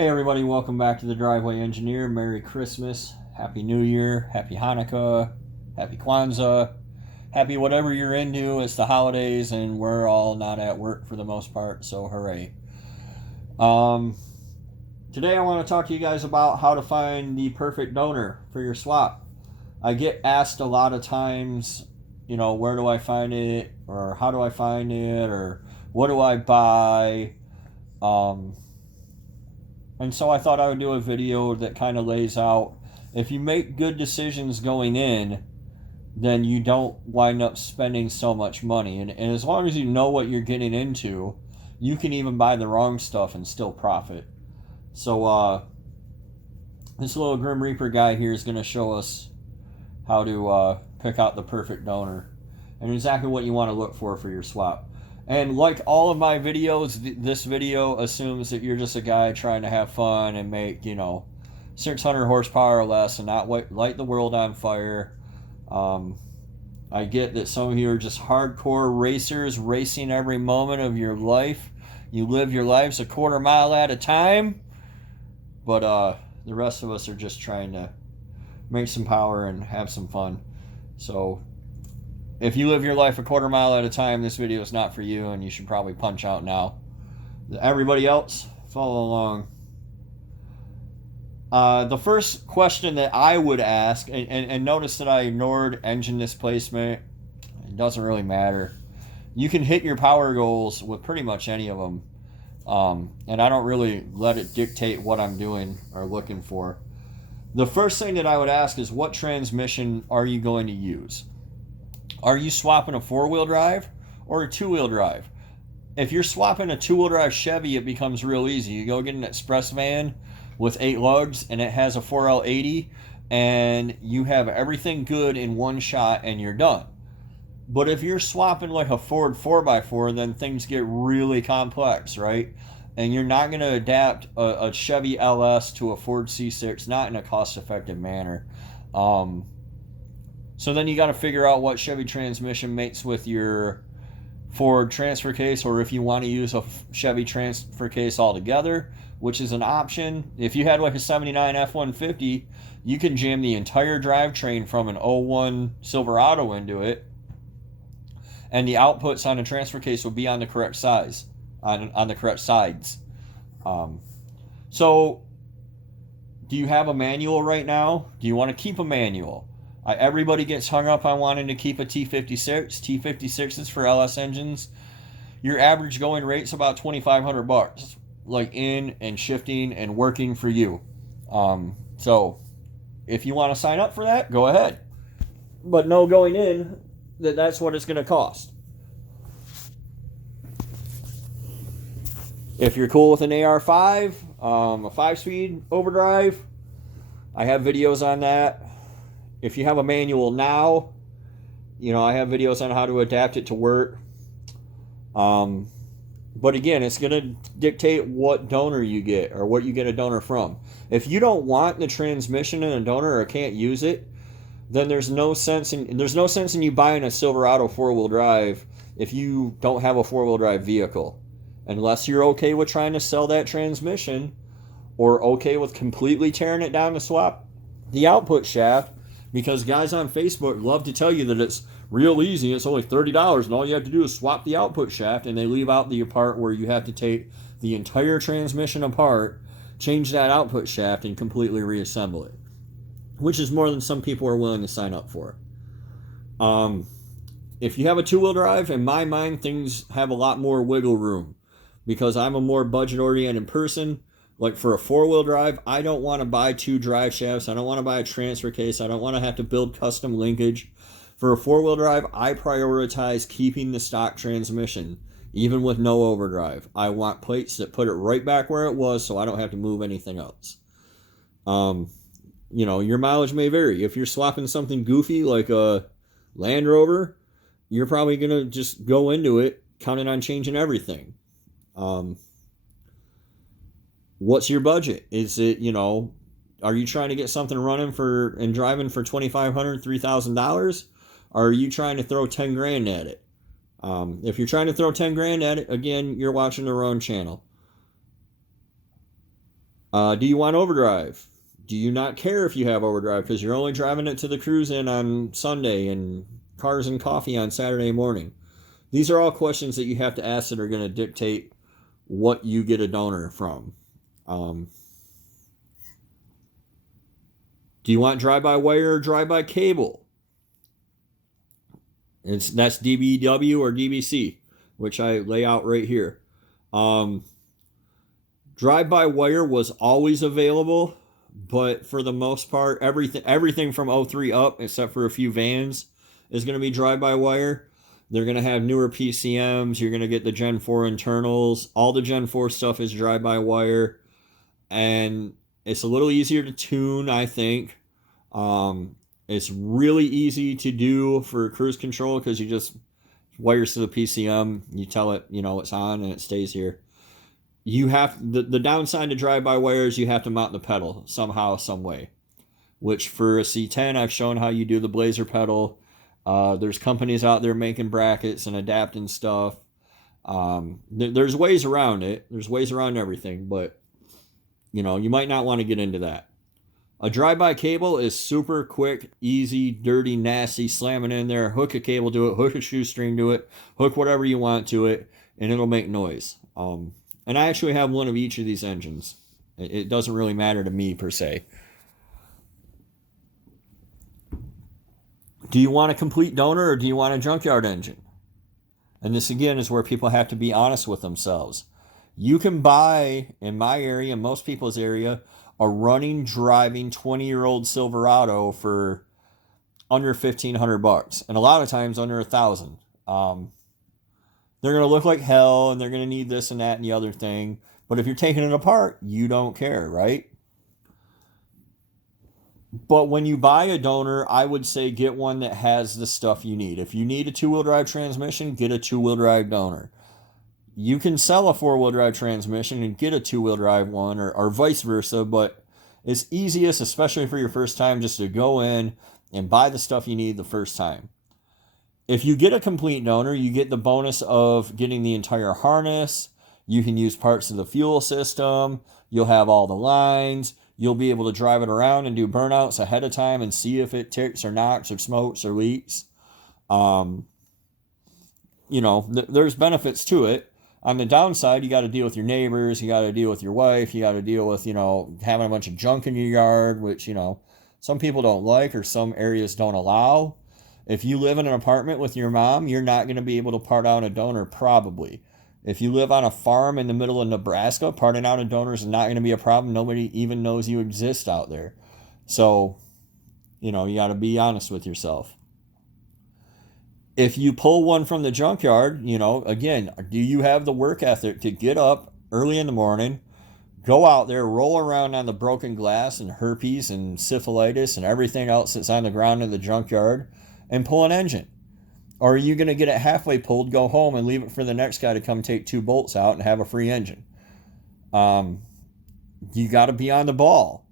Hey everybody, welcome back to the Driveway Engineer. Merry Christmas, Happy New Year, Happy Hanukkah, Happy Kwanzaa, Happy whatever you're into. It's the holidays and we're all not at work for the most part, so hooray. Um, Today I want to talk to you guys about how to find the perfect donor for your swap. I get asked a lot of times, where do I find it, or how do I find it, or what do I buy? And so I thought I would do a video that kind of lays out, if you make good decisions going in, then you don't wind up spending so much money. And as long as you know what you're getting into, you can even buy the wrong stuff and still profit. So this little Grim Reaper guy here is going to show us how to pick out the perfect donor and exactly what you want to look for your swap. And like all of my videos, this video assumes that you're just a guy trying to have fun and make, 600 horsepower or less and not light the world on fire. I get that some of you are just hardcore racers, racing every moment of your life. You live your lives a quarter mile at a time. But the rest of us are just trying to make some power and have some fun. So if you live your life a quarter mile at a time, this video is not for you, and you should probably punch out now. Everybody else, follow along. The first question that I would ask, and notice that I ignored engine displacement. It doesn't really matter. You can hit your power goals with pretty much any of them. And I don't really let it dictate what I'm doing or looking for. The first thing that I would ask is, what transmission are you going to use? Are you swapping a four-wheel drive or a two-wheel drive? If you're swapping a two-wheel drive Chevy, it becomes real easy. You go get an express van with 8 lugs and it has a 4L80 and you have everything good in one shot and you're done. But if you're swapping like a Ford 4x4, then things get really complex, right? And you're not going to adapt a Chevy LS to a Ford C6, not in a cost-effective manner. So then you got to figure out what Chevy transmission mates with your Ford transfer case, or if you want to use a Chevy transfer case altogether, which is an option. If you had like a 79 F-150, you can jam the entire drivetrain from an '01 Silverado into it, and the outputs on the transfer case will be on the correct size, on the correct sides. So do you have a manual right now? Do you want to keep a manual? Everybody gets hung up on wanting to keep a T56. T56s for LS engines. Your average going rate's about $2,500, like in and shifting and working for you. So if you want to sign up for that, go ahead. But know going in that that's what it's going to cost. If you're cool with an AR5, a 5-speed overdrive, I have videos on that. If you have a manual now, I have videos on how to adapt it to work. But again, it's going to dictate what donor you get or what you get a donor from. If you don't want the transmission in a donor or can't use it, then there's no sense in you buying a Silverado 4-wheel drive if you don't have a 4-wheel drive vehicle. Unless you're okay with trying to sell that transmission or okay with completely tearing it down to swap the output shaft. Because guys on Facebook love to tell you that it's real easy. It's only $30 and all you have to do is swap the output shaft, and they leave out the part where you have to take the entire transmission apart, change that output shaft, and completely reassemble it, which is more than some people are willing to sign up for. If you have a two-wheel drive, in my mind, things have a lot more wiggle room because I'm a more budget-oriented person. Like for a 4-wheel drive, I don't want to buy 2 drive shafts. I don't want to buy a transfer case. I don't want to have to build custom linkage. For a 4-wheel drive, I prioritize keeping the stock transmission, even with no overdrive. I want plates that put it right back where it was so I don't have to move anything else. Your mileage may vary. If you're swapping something goofy like a Land Rover, you're probably going to just go into it counting on changing everything. What's your budget? Is it, are you trying to get something running and driving for $2,500, $3,000? Or are you trying to throw 10 grand at it? If you're trying to throw 10 grand at it, again, you're watching the wrong channel. Do you want overdrive? Do you not care if you have overdrive because you're only driving it to the cruise in on Sunday and cars and coffee on Saturday morning? These are all questions that you have to ask that are going to dictate what you get a donor from. Do you want drive-by-wire or drive-by-cable? That's DBW or DBC, which I lay out right here. Drive-by-wire was always available, but for the most part, everything from 03 up, except for a few vans, is going to be drive-by-wire. They're going to have newer PCMs. You're going to get the Gen 4 internals. All the Gen 4 stuff is drive-by-wire. And it's a little easier to tune, I think. It's really easy to do for cruise control because you just wires to the PCM. You tell it, it's on and it stays here. You have the downside to drive-by-wire is you have to mount the pedal somehow, some way. Which for a C10, I've shown how you do the Blazer pedal. There's companies out there making brackets and adapting stuff. There's ways around it. There's ways around everything, but you might not want to get into that. A drive-by cable is super quick, easy, dirty, nasty. Slam it in there, hook a cable to it, hook a shoestring to it, hook whatever you want to it, and it'll make noise. And I actually have one of each of these engines. It doesn't really matter to me per se. Do you want a complete donor or do you want a junkyard engine? And this again is where people have to be honest with themselves. You can buy, in my area, most people's area, a running, driving 20-year-old Silverado for under $1,500, and a lot of times under $1,000. They're going to look like hell, and they're going to need this and that and the other thing. But if you're taking it apart, you don't care, right? But when you buy a donor, I would say get one that has the stuff you need. If you need a two-wheel drive transmission, get a two-wheel drive donor. You can sell a four-wheel drive transmission and get a two-wheel drive one, or vice versa, but it's easiest, especially for your first time, just to go in and buy the stuff you need the first time. If you get a complete donor, you get the bonus of getting the entire harness. You can use parts of the fuel system. You'll have all the lines. You'll be able to drive it around and do burnouts ahead of time and see if it ticks or knocks or smokes or leaks. There's benefits to it. On the downside, you got to deal with your neighbors, you got to deal with your wife, you got to deal with, having a bunch of junk in your yard, which, some people don't like or some areas don't allow. If you live in an apartment with your mom, you're not going to be able to part out a donor, probably. If you live on a farm in the middle of Nebraska, parting out a donor is not going to be a problem. Nobody even knows you exist out there. So, you got to be honest with yourself. If you pull one from the junkyard, again, do you have the work ethic to get up early in the morning, go out there, roll around on the broken glass and herpes and syphilitis and everything else that's on the ground in the junkyard and pull an engine? Or are you going to get it halfway pulled, go home, and leave it for the next guy to come take two bolts out and have a free engine? You got to be on the ball.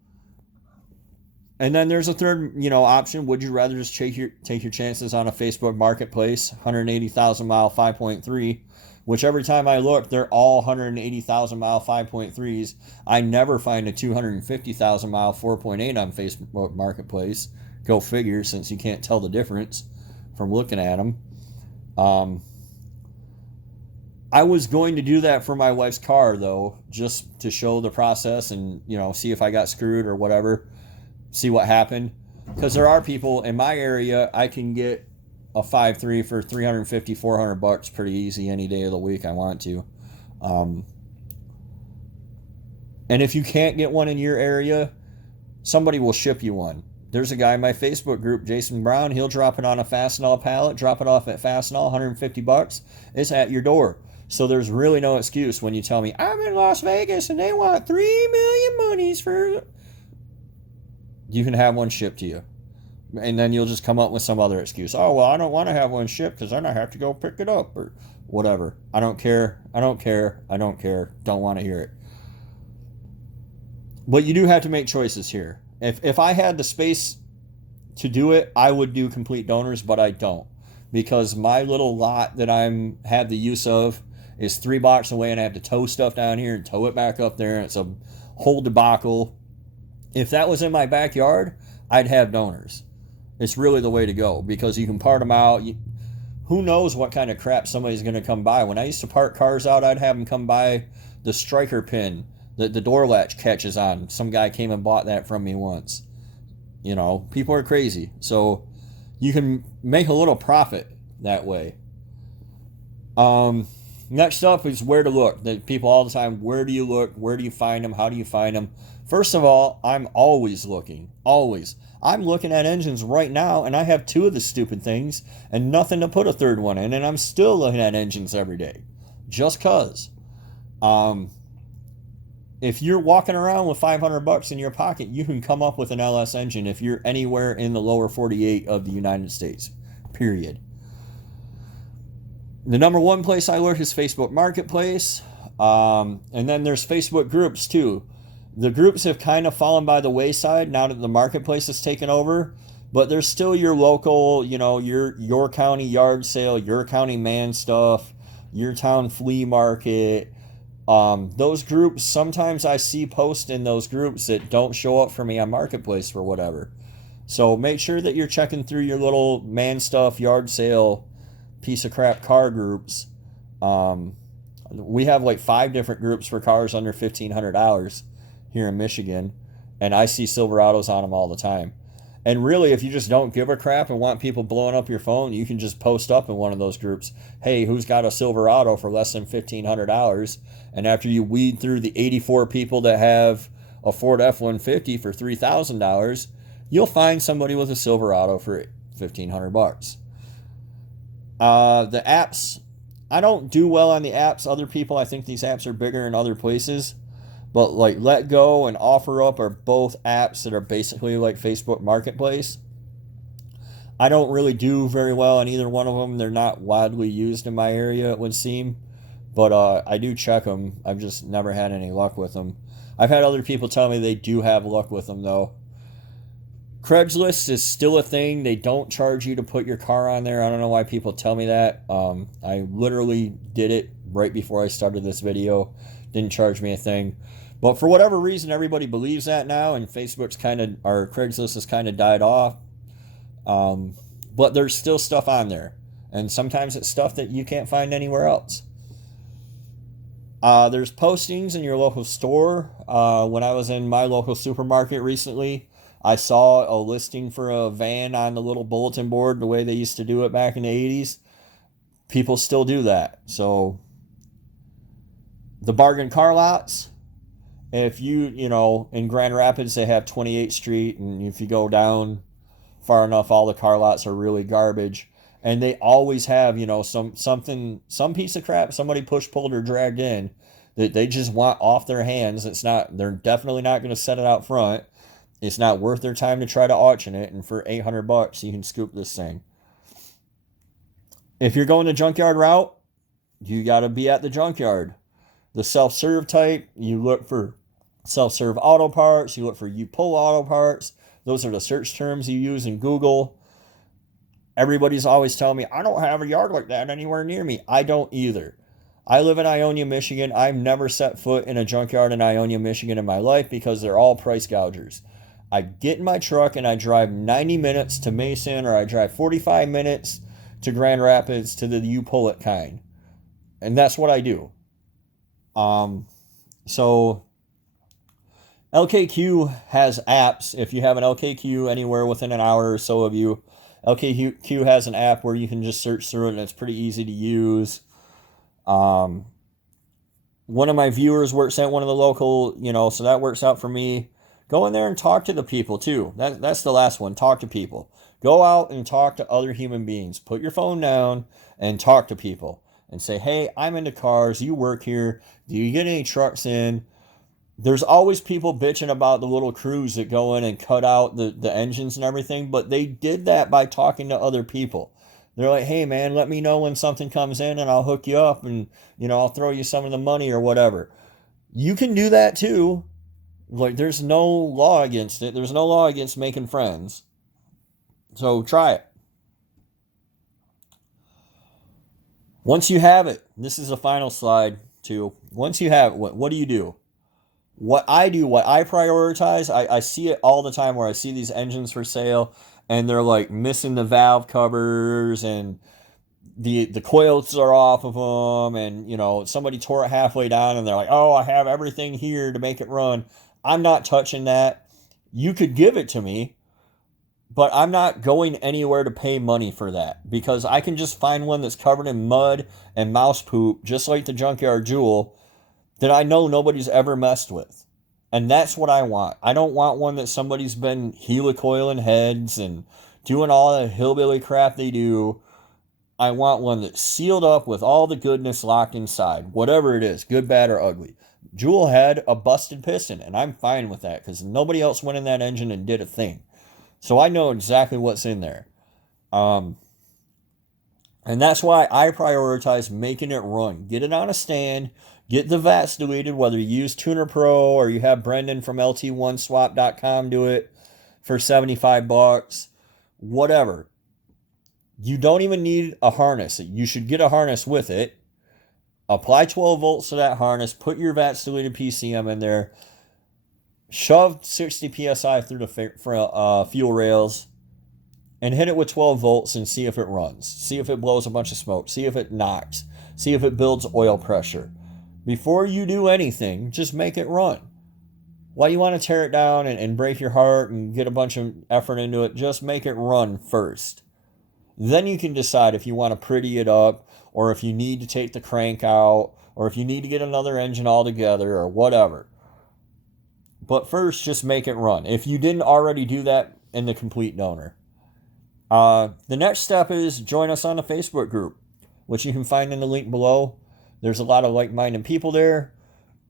And then there's a third, option. Would you rather just take your chances on a Facebook Marketplace, 180,000 mile 5.3, which every time I look, they're all 180,000 mile 5.3s. I never find a 250,000 mile 4.8 on Facebook Marketplace. Go figure, since you can't tell the difference from looking at them. I was going to do that for my wife's car, though, just to show the process and, see if I got screwed or whatever. See what happened. Because there are people in my area, I can get a 5.3 for $350, $400 pretty easy any day of the week I want to. And if you can't get one in your area, somebody will ship you one. There's a guy in my Facebook group, Jason Brown. He'll drop it on a Fastenal pallet, drop it off at Fastenal, $150. It's at your door. So there's really no excuse when you tell me, I'm in Las Vegas and they want 3 million monies for... You can have one shipped to you. And then you'll just come up with some other excuse. Oh, well, I don't want to have one shipped because then I have to go pick it up or whatever. I don't care. Don't want to hear it. But you do have to make choices here. If I had the space to do it, I would do complete donors, but I don't. Because my little lot that have the use of is 3 blocks away and I have to tow stuff down here and tow it back up there. And it's a whole debacle. If that was in my backyard, I'd have donors. It's really the way to go because you can part them out. Who knows what kind of crap somebody's going to come by. When I used to park cars out, I'd have them come by the striker pin that the door latch catches on. Some guy came and bought that from me once. You know, people are crazy. So you can make a little profit that way. Next up is where to look. The people all the time, where do you look? Where do you find them? How do you find them? First of all, I'm always looking. Always. I'm looking at engines right now, and I have 2 of the stupid things and nothing to put a third one in, and I'm still looking at engines every day. Just cause. If you're walking around with $500 in your pocket, you can come up with an LS engine if you're anywhere in the lower 48 of the United States. Period. The number one place I look is Facebook Marketplace. And then there's Facebook groups too. The groups have kind of fallen by the wayside now that the marketplace has taken over. But there's still your local, you know, your county yard sale, your county man stuff, your town flea market. Those groups, sometimes I see posts in those groups that don't show up for me on Marketplace for whatever. So make sure that you're checking through your little man stuff, yard sale, piece of crap car groups. We have like 5 different groups for cars under $1,500 here in Michigan, and I see Silverados on them all the time. And really, if you just don't give a crap and want people blowing up your phone, you can just post up in one of those groups, hey, who's got a Silverado for less than $1,500? And after you weed through the 84 people that have a Ford F-150 for $3,000, you'll find somebody with a Silverado for $1,500. The apps, I don't do well on the apps. Other people, I think these apps are bigger in other places. But like Let Go and OfferUp are both apps that are basically like Facebook Marketplace. I don't really do very well on either one of them. They're not widely used in my area, it would seem. But I do check them. I've just never had any luck with them. I've had other people tell me they do have luck with them, though. Craigslist is still a thing. They don't charge you to put your car on there. I don't know why people tell me that. I literally did it right before I started this video. Didn't charge me a thing. But for whatever reason, everybody believes that now, and Craigslist has kind of died off. But there's still stuff on there. And sometimes it's stuff that you can't find anywhere else. There's postings in your local store. When I was in my local supermarket recently, I saw a listing for a van on the little bulletin board, the way they used to do it back in the 80s. People still do that. So the bargain car lots, if you know, in Grand Rapids, they have 28th Street, and if you go down far enough, all the car lots are really garbage. And they always have, you know, some piece of crap somebody pulled or dragged in that they just want off their hands. They're definitely not going to set it out front. It's not worth their time to try to auction it, and for $800 you can scoop this thing. If you're going the junkyard route, you got to be at the junkyard. The self-serve type, you look for self-serve auto parts, you look for U-Pull auto parts. Those are the search terms you use in Google. Everybody's always telling me, I don't have a yard like that anywhere near me. I don't either. I live in Ionia, Michigan. I've never set foot in a junkyard in Ionia, Michigan in my life because they're all price gougers. I get in my truck and I drive 90 minutes to Mason, or I drive 45 minutes to Grand Rapids to the U-Pull it kind. And that's what I do. So LKQ has apps. If you have an LKQ anywhere within an hour or so of you, LKQ has an app where you can just search through it, and it's pretty easy to use. One of my viewers works at one of the local, so that works out for me. Go in there and talk to the people too. That's the last one. Talk to people. Go out and talk to other human beings. Put your phone down and talk to people and say, hey, I'm into cars. You work here. Do you get any trucks in? There's always people bitching about the little crews that go in and cut out the engines and everything, but they did that by talking to other people. They're like, hey, man, let me know when something comes in and I'll hook you up and, I'll throw you some of the money or whatever. You can do that too. Like, there's no law against it. There's no law against making friends. So try it. Once you have it, this is the final slide too. Once you have it, what do you do? What I do, what I prioritize, I see it all the time where I see these engines for sale and they're like missing the valve covers and the coils are off of them, and somebody tore it halfway down and they're like, oh, I have everything here to make it run. I'm not touching that. You could give it to me, but I'm not going anywhere to pay money for that, because I can just find one that's covered in mud and mouse poop, just like the Junkyard Jewel, that I know nobody's ever messed with. And that's what I want. I don't want one that somebody's been helicoiling heads and doing all the hillbilly crap they do. I want one that's sealed up with all the goodness locked inside, whatever it is, good, bad, or ugly. Jewel had a busted piston, and I'm fine with that because nobody else went in that engine and did a thing. So I know exactly what's in there. And that's why I prioritize making it run. Get it on a stand. Get the VATs deleted, whether you use Tuner Pro or you have Brendan from LT1swap.com do it for $75. Whatever. You don't even need a harness. You should get a harness with it. Apply 12 volts to that harness. Put your VATs deleted PCM in there. Shove 60 psi through the fuel rails and hit it with 12 volts and see if it runs. See if it blows a bunch of smoke. See if it knocks. See if it builds oil pressure. Before you do anything, just make it run. Why you want to tear it down and break your heart and get a bunch of effort into it? Just make it run first. Then you can decide if you want to pretty it up, or if you need to take the crank out, or if you need to get another engine altogether, or whatever. But first, just make it run. If you didn't already do that in the Complete Donor. The next step is join us on the Facebook group, which you can find in the link below. There's a lot of like-minded people there.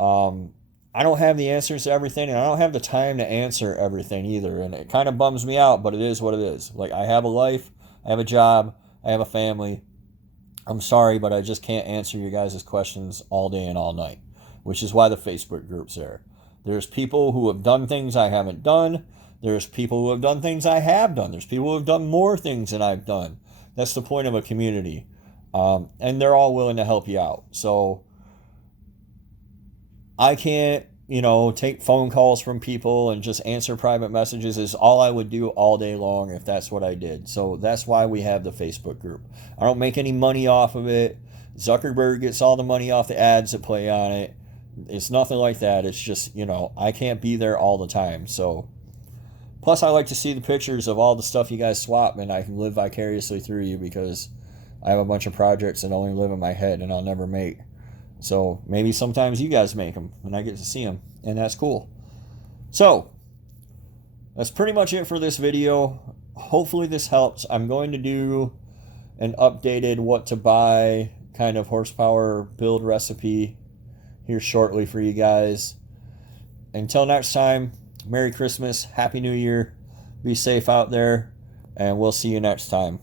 I don't have the answers to everything, and I don't have the time to answer everything either. And it kind of bums me out, but it is what it is. Like, I have a life, I have a job, I have a family. I'm sorry, but I just can't answer your guys' questions all day and all night, which is why the Facebook group's there. There's people who have done things I haven't done. There's people who have done things I have done. There's people who have done more things than I've done. That's the point of a community. And they're all willing to help you out. So I can't, take phone calls from people and just answer private messages is all I would do all day long if that's what I did. So that's why we have the Facebook group. I don't make any money off of it. Zuckerberg gets all the money off the ads that play on it. It's nothing like that. It's just, I can't be there all the time. So, plus I like to see the pictures of all the stuff you guys swap, and I can live vicariously through you because I have a bunch of projects that only live in my head and I'll never make. So maybe sometimes you guys make them and I get to see them, and that's cool. So that's pretty much it for this video. Hopefully this helps. I'm going to do an updated what to buy kind of horsepower build recipe here shortly for you guys. Until next time, Merry Christmas, Happy New Year, be safe out there, and we'll see you next time.